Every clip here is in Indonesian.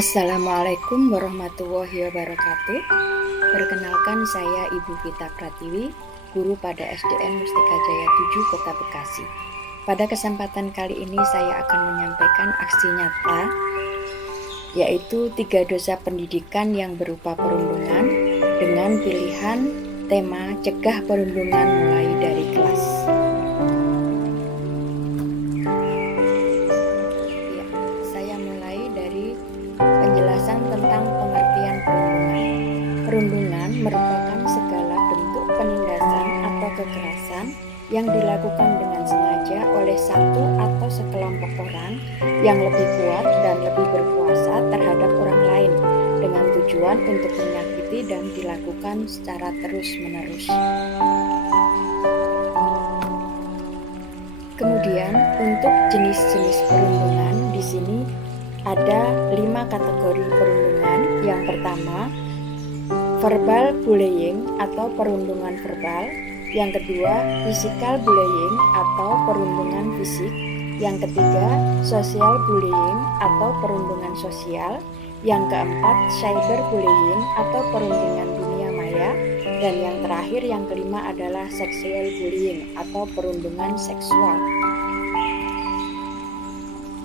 Assalamualaikum warahmatullahi wabarakatuh. Perkenalkan saya Ibu Vita Pratiwi, guru pada SDN Mustika Jaya 7 Kota Bekasi. Pada kesempatan kali ini saya akan menyampaikan aksi nyata, yaitu 3 dosa pendidikan yang berupa perundungan dengan pilihan tema cegah perundungan mulai dari kelas. Saya mulai dari penjelasan tentang pengertian perundungan. Perundungan merupakan segala bentuk penindasan atau kekerasan yang dilakukan dengan sengaja oleh satu atau sekelompok orang yang lebih kuat dan lebih berkuasa terhadap orang lain dengan tujuan untuk menyakiti dan dilakukan secara terus-menerus. Kemudian untuk jenis-jenis perundungan di sini ada 5 kategori perundungan. Yang pertama, verbal bullying atau perundungan verbal. Yang kedua, physical bullying atau perundungan fisik. Yang ketiga, social bullying atau perundungan sosial. Yang keempat, cyber bullying atau perundungan dunia maya. Dan yang terakhir, yang kelima adalah sexual bullying atau perundungan seksual.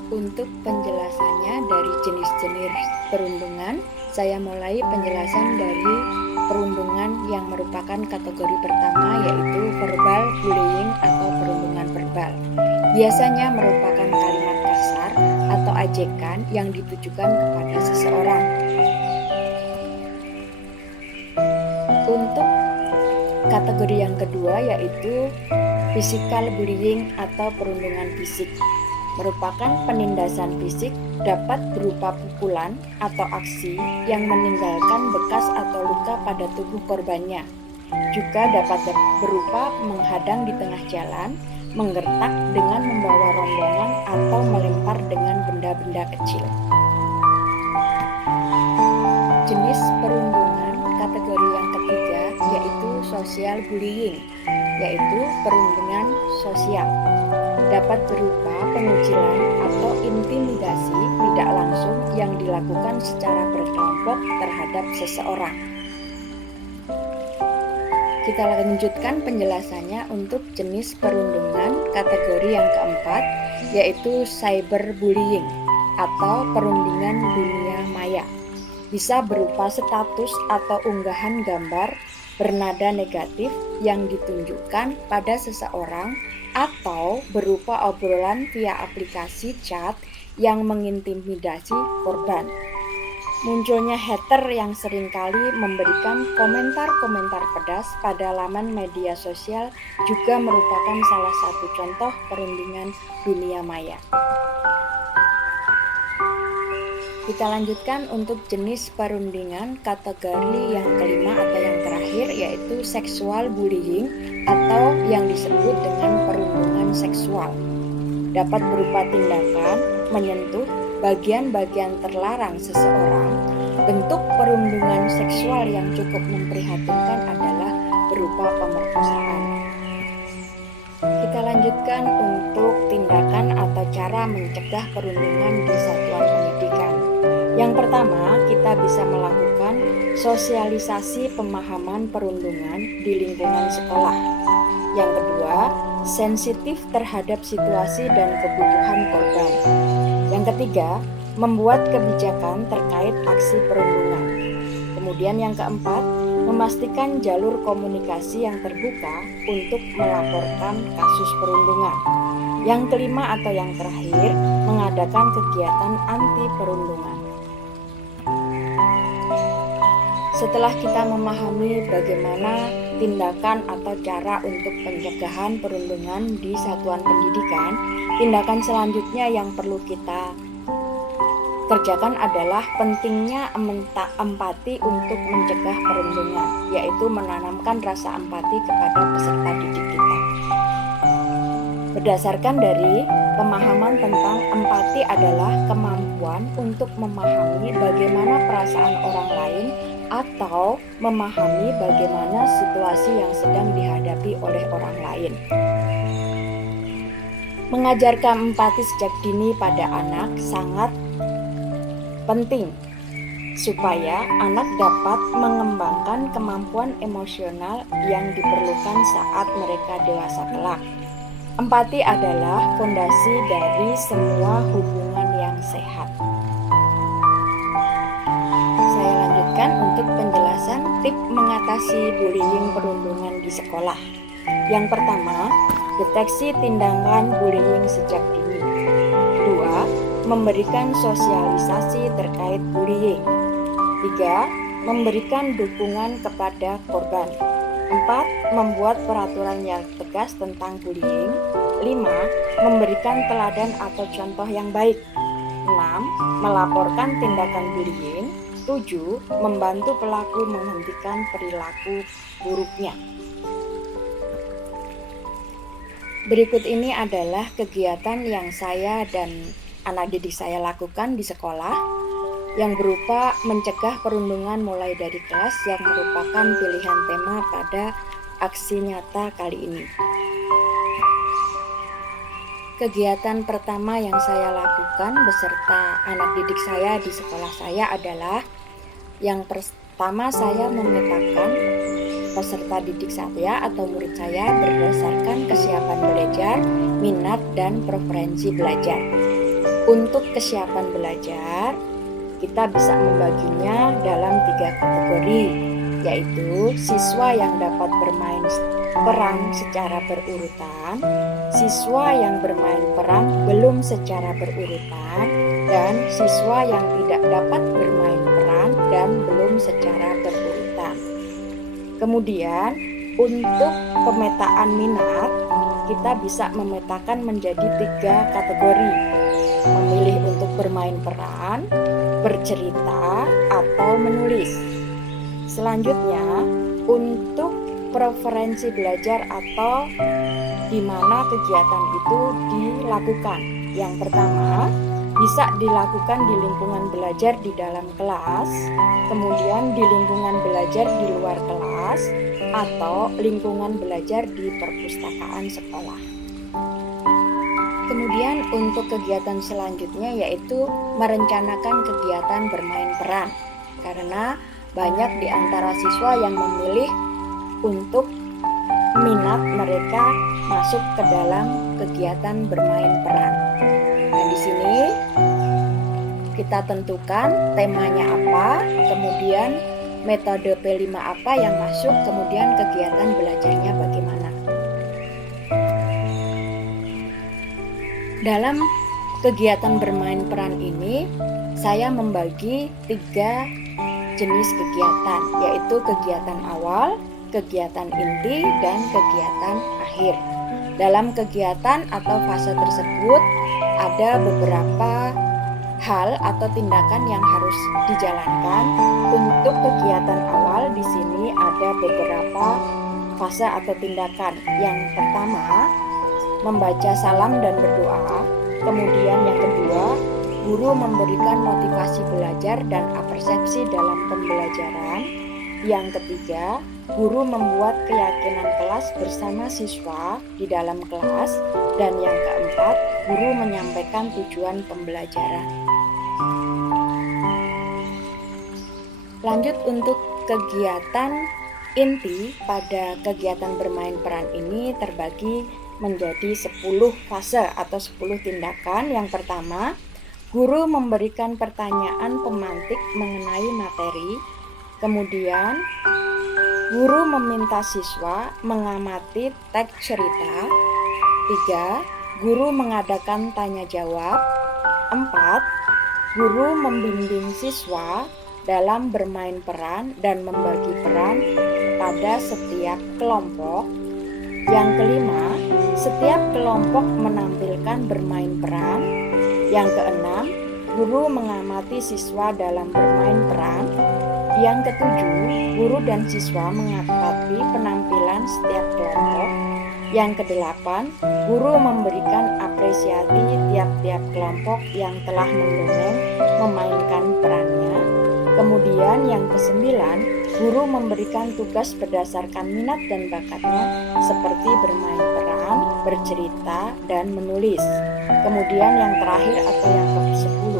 Untuk penjelasannya dari jenis-jenis perundungan, saya mulai penjelasan dari perundungan yang merupakan kategori pertama, yaitu verbal bullying atau perundungan verbal. Biasanya merupakan kalimat kasar atau ajekan yang ditujukan kepada seseorang. Untuk kategori yang kedua yaitu physical bullying atau perundungan fisik. Merupakan penindasan fisik, dapat berupa pukulan atau aksi yang meninggalkan bekas atau luka pada tubuh korbannya. Juga dapat berupa menghadang di tengah jalan, menggertak dengan membawa rombongan atau melempar dengan benda-benda kecil. Jenis perundungan kategori yang ketiga yaitu social bullying, yaitu perundungan sosial. Dapat berupa pengucilan atau intimidasi tidak langsung yang dilakukan secara berkelompok terhadap seseorang. Kita lanjutkan penjelasannya untuk jenis perundungan kategori yang keempat, yaitu cyberbullying atau perundungan dunia maya. Bisa berupa status atau unggahan gambar bernada negatif yang ditunjukkan pada seseorang atau berupa obrolan via aplikasi chat yang mengintimidasi korban. Munculnya hater yang seringkali memberikan komentar-komentar pedas pada laman media sosial juga merupakan salah satu contoh perundungan dunia maya. Kita lanjutkan untuk jenis perundungan kategori yang kelima atau yang terakhir, yaitu sexual bullying atau yang disebut dengan perundungan seksual. Dapat berupa tindakan menyentuh bagian-bagian terlarang seseorang. Bentuk perundungan seksual yang cukup memprihatinkan adalah berupa pemerkosaan. Kita lanjutkan untuk tindakan atau cara mencegah perundungan di satuan pendidikan. Yang pertama, kita bisa melakukan sosialisasi pemahaman perundungan di lingkungan sekolah. Yang kedua, sensitif terhadap situasi dan kebutuhan korban. Yang ketiga, membuat kebijakan terkait aksi perundungan. Kemudian yang keempat, memastikan jalur komunikasi yang terbuka untuk melaporkan kasus perundungan. Yang kelima atau yang terakhir, mengadakan kegiatan anti perundungan. Setelah kita memahami bagaimana tindakan atau cara untuk pencegahan perundungan di satuan pendidikan, tindakan selanjutnya yang perlu kita kerjakan adalah pentingnya empati untuk mencegah perundungan, yaitu menanamkan rasa empati kepada peserta didik kita. Berdasarkan dari pemahaman tentang empati adalah kemampuan untuk memahami bagaimana perasaan orang lain atau memahami bagaimana situasi yang sedang dihadapi oleh orang lain. Mengajarkan empati sejak dini pada anak sangat penting supaya anak dapat mengembangkan kemampuan emosional yang diperlukan saat mereka dewasa kelak. Empati adalah fondasi dari semua hubungan yang sehat. Saya lanjutkan untuk penjelasan tip mengatasi bullying perundungan di sekolah. Yang pertama, deteksi tindakan bullying sejak dini. 2. Memberikan sosialisasi terkait bullying. 3. Memberikan dukungan kepada korban. 4. Membuat peraturan yang tegas tentang bullying. 5. Memberikan teladan atau contoh yang baik. 6. Melaporkan tindakan bullying. 7. Membantu pelaku menghentikan perilaku buruknya. Berikut ini adalah kegiatan yang saya dan anak didik saya lakukan di sekolah yang berupa mencegah perundungan mulai dari kelas yang merupakan pilihan tema pada aksi nyata kali ini. Kegiatan pertama yang saya lakukan beserta anak didik saya di sekolah saya adalah yang pertama, saya memetakan peserta didik saya atau murid saya berdasarkan kesiapan belajar, minat, dan preferensi belajar. Untuk kesiapan belajar, kita bisa membaginya dalam 3 kategori, yaitu siswa yang dapat bermain peran secara berurutan, siswa yang bermain peran belum secara berurutan, dan siswa yang tidak dapat bermain peran dan belum secara berurutan. Kemudian, untuk pemetaan minat, kita bisa memetakan menjadi 3 kategori, memilih untuk bermain peran, bercerita, atau menulis. Selanjutnya, untuk preferensi belajar atau di mana kegiatan itu dilakukan. Yang pertama, bisa dilakukan di lingkungan belajar di dalam kelas, kemudian di lingkungan belajar di luar kelas, atau lingkungan belajar di perpustakaan sekolah. Kemudian untuk kegiatan selanjutnya yaitu merencanakan kegiatan bermain peran, karena banyak di antara siswa yang memilih untuk minat mereka masuk ke dalam kegiatan bermain peran. Nah, di sini kita tentukan temanya apa, kemudian metode P5 apa yang masuk, kemudian kegiatan belajarnya bagaimana. Dalam kegiatan bermain peran ini, saya membagi 3 jenis kegiatan, yaitu kegiatan awal, kegiatan inti, dan kegiatan akhir. Dalam kegiatan atau fase tersebut, ada beberapa hal atau tindakan yang harus dijalankan. Untuk kegiatan awal, di sini ada beberapa fase atau tindakan. Yang pertama, membaca salam dan berdoa. Kemudian yang kedua, guru memberikan motivasi belajar dan apresiasi dalam pembelajaran. Yang ketiga, guru membuat keyakinan kelas bersama siswa di dalam kelas. Dan yang keempat, guru menyampaikan tujuan pembelajaran. Lanjut untuk kegiatan inti pada kegiatan bermain peran ini terbagi menjadi 10 fase atau 10 tindakan. Yang pertama, guru memberikan pertanyaan pemantik mengenai materi. Kemudian, guru meminta siswa mengamati teks cerita. 3. Guru mengadakan tanya jawab. 4. Guru membimbing siswa dalam bermain peran dan membagi peran pada setiap kelompok. Yang kelima, setiap kelompok menampilkan bermain peran. Yang keenam, guru mengamati siswa dalam bermain peran. Yang ketujuh, guru dan siswa mengamati penampilan setiap kelompok. Yang kedelapan, guru memberikan apresiasi tiap-tiap kelompok yang telah mendongeng memainkan perannya. Kemudian yang kesembilan, guru memberikan tugas berdasarkan minat dan bakatnya seperti bermain peran, bercerita, dan menulis. Kemudian yang terakhir atau yang ke-10,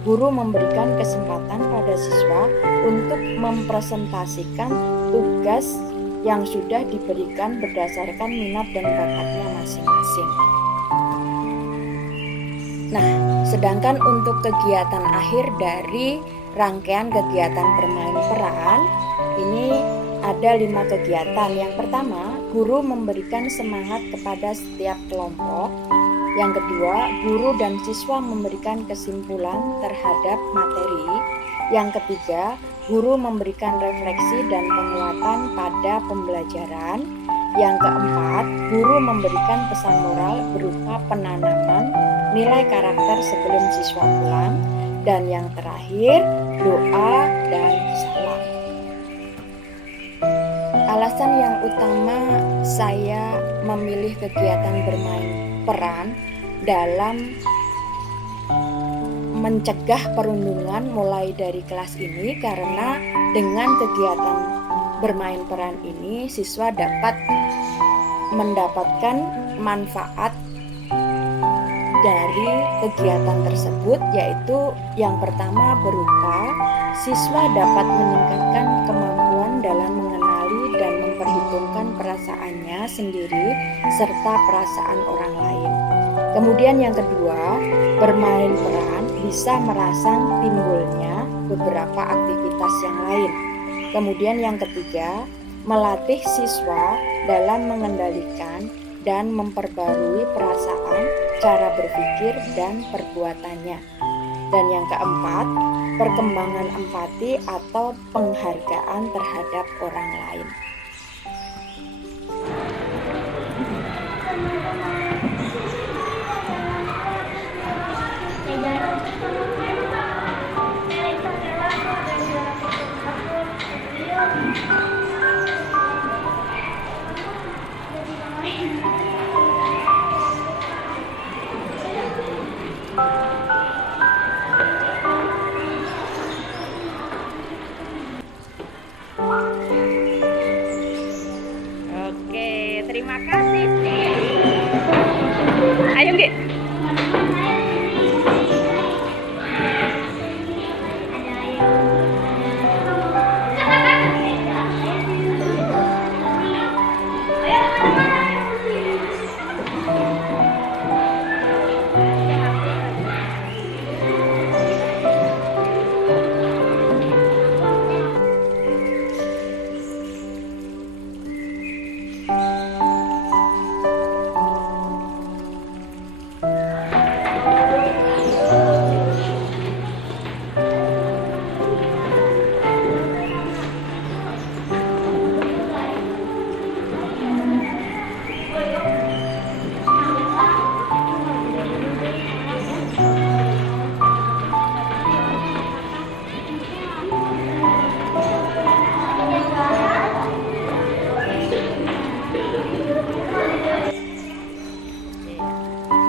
guru memberikan kesempatan pada siswa untuk mempresentasikan tugas yang sudah diberikan berdasarkan minat dan bakatnya masing-masing. Nah, sedangkan untuk kegiatan akhir dari rangkaian kegiatan bermain peran, ini ada 5 kegiatan. Yang pertama, guru memberikan semangat kepada setiap kelompok. Yang kedua, guru dan siswa memberikan kesimpulan terhadap materi. Yang ketiga, guru memberikan refleksi dan penguatan pada pembelajaran. Yang keempat, guru memberikan pesan moral berupa penanaman nilai karakter sebelum siswa pulang. Dan yang terakhir, doa dan salam. Alasan yang utama saya memilih kegiatan bermain peran dalam mencegah perundungan mulai dari kelas ini, karena dengan kegiatan bermain peran ini siswa dapat mendapatkan manfaat dari kegiatan tersebut, yaitu yang pertama berupa siswa dapat meningkatkan kemampuan dalam mengenali dan memperhitungkan perasaannya sendiri serta perasaan orang lain. Kemudian yang kedua, bermain peran bisa merangsang timbulnya beberapa aktivitas yang lain. Kemudian yang ketiga, melatih siswa dalam mengendalikan dan memperbarui perasaan, cara berpikir, dan perbuatannya. Dan yang keempat, perkembangan empati atau penghargaan terhadap orang lain. Oke, terima kasih. Ayo, Gi.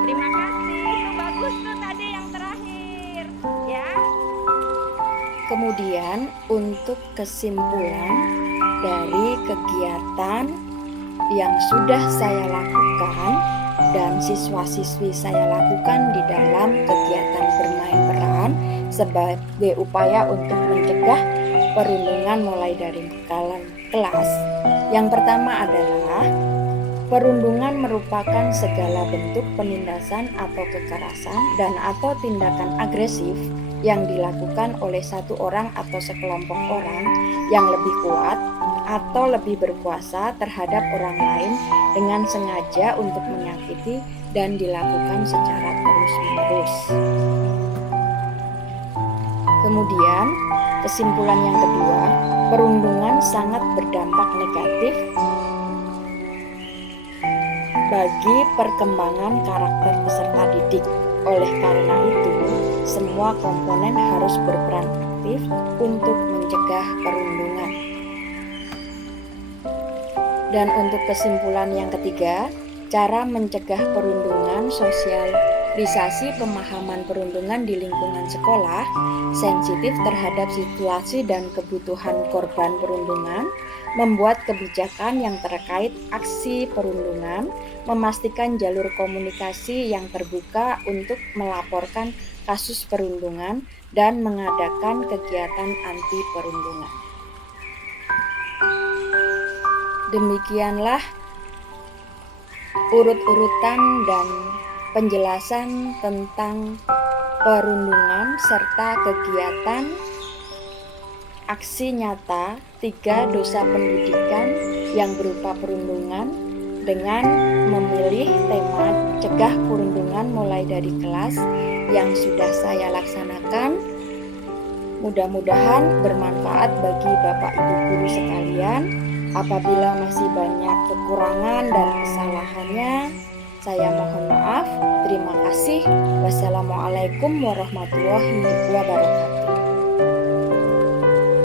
Terima kasih. Itu bagus tuh tadi yang terakhir, ya. Kemudian untuk kesimpulan dari kegiatan yang sudah saya lakukan dan siswa-siswi saya lakukan di dalam kegiatan bermain peran sebagai upaya untuk mencegah perundungan mulai dari kelas. Yang pertama adalah perundungan merupakan segala bentuk penindasan atau kekerasan dan atau tindakan agresif yang dilakukan oleh satu orang atau sekelompok orang yang lebih kuat atau lebih berkuasa terhadap orang lain dengan sengaja untuk menyakiti dan dilakukan secara terus-menerus. Kemudian, kesimpulan yang kedua, perundungan sangat berdampak negatif bagi perkembangan karakter peserta didik. Oleh karena itu, semua komponen harus berperan aktif untuk mencegah perundungan. Dan untuk kesimpulan yang ketiga, cara mencegah perundungan, sosialisasi pemahaman perundungan di lingkungan sekolah, sensitif terhadap situasi dan kebutuhan korban perundungan, membuat kebijakan yang terkait aksi perundungan, memastikan jalur komunikasi yang terbuka untuk melaporkan kasus perundungan dan mengadakan kegiatan anti perundungan. Demikianlah urut-urutan dan penjelasan tentang perundungan serta kegiatan aksi nyata 3 dosa pendidikan yang berupa perundungan dengan memilih tema cegah perundungan mulai dari kelas yang sudah saya laksanakan. Mudah-mudahan bermanfaat bagi Bapak Ibu guru sekalian. Apabila masih banyak kekurangan dan kesalahannya, saya mohon maaf. Terima kasih. Wassalamualaikum warahmatullahi wabarakatuh.